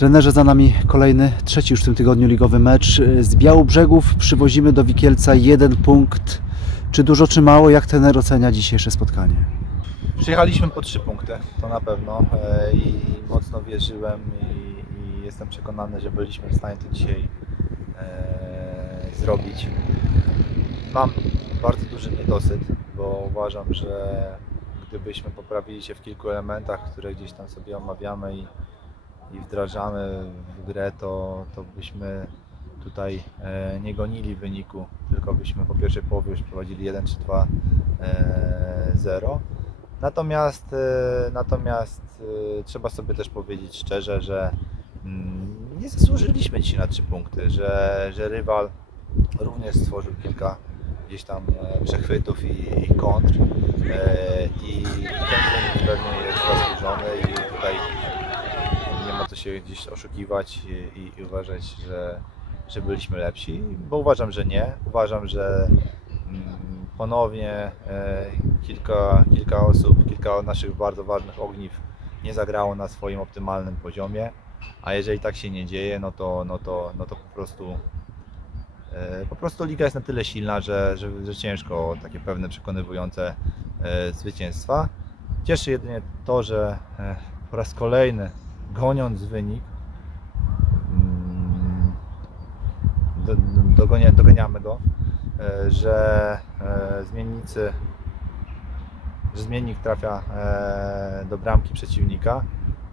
Trenerze, za nami kolejny, trzeci już w tym tygodniu ligowy mecz. Z Białobrzegów przywozimy do Wikielca jeden punkt. Czy dużo, czy mało? Jak trener ocenia dzisiejsze spotkanie? Przyjechaliśmy po trzy punkty, to na pewno e, i mocno wierzyłem i, i jestem przekonany, że byliśmy w stanie to dzisiaj e, zrobić. Mam bardzo duży niedosyt, bo uważam, że gdybyśmy poprawili się w kilku elementach, które gdzieś tam sobie omawiamy i, i wdrażamy w grę, to, to byśmy tutaj e, nie gonili wyniku, tylko byśmy po pierwszej połowie już prowadzili 1 czy 2 e, 0. Natomiast, e, natomiast e, trzeba sobie też powiedzieć szczerze, że mm, nie zasłużyliśmy dzisiaj na trzy punkty, że, że rywal również stworzył kilka gdzieś tam przechwytów i, i kontr e, i ten wynik pewnie jest zasłużony i tutaj co się gdzieś oszukiwać i, i, uważać, że, że byliśmy lepsi, bo uważam, że nie. Uważam, że mm, ponownie e, kilka, kilka osób, kilka naszych bardzo ważnych ogniw nie zagrało na swoim optymalnym poziomie, a jeżeli tak się nie dzieje, no to, no to, no to po prostu e, po prostu liga jest na tyle silna, że, że, że ciężko takie pewne przekonywujące e, zwycięstwa. Cieszy jedynie to, że po raz kolejny goniąc wynik mm, do, dogonia, doganiamy go, e, że e, zmiennicy, że zmiennik trafia e, do bramki przeciwnika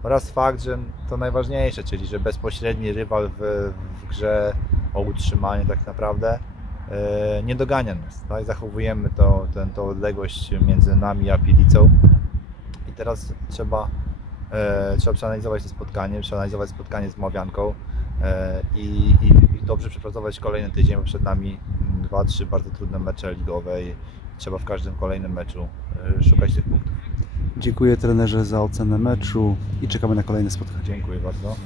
oraz fakt, że to najważniejsze, czyli że bezpośredni rywal w, w grze o utrzymanie tak naprawdę nie dogania nas. Tak? Zachowujemy to, ten, tą odległość między nami a Pilicą i teraz trzeba, trzeba przeanalizować to spotkanie, przeanalizować spotkanie z Mowianką e, i, i, i dobrze przepracować kolejny tydzień, bo przed nami dwa, trzy bardzo trudne mecze ligowe i trzeba w każdym kolejnym meczu e, szukać tych punktów. Dziękuję trenerze za ocenę meczu i czekamy na kolejne spotkanie. Dziękuję bardzo.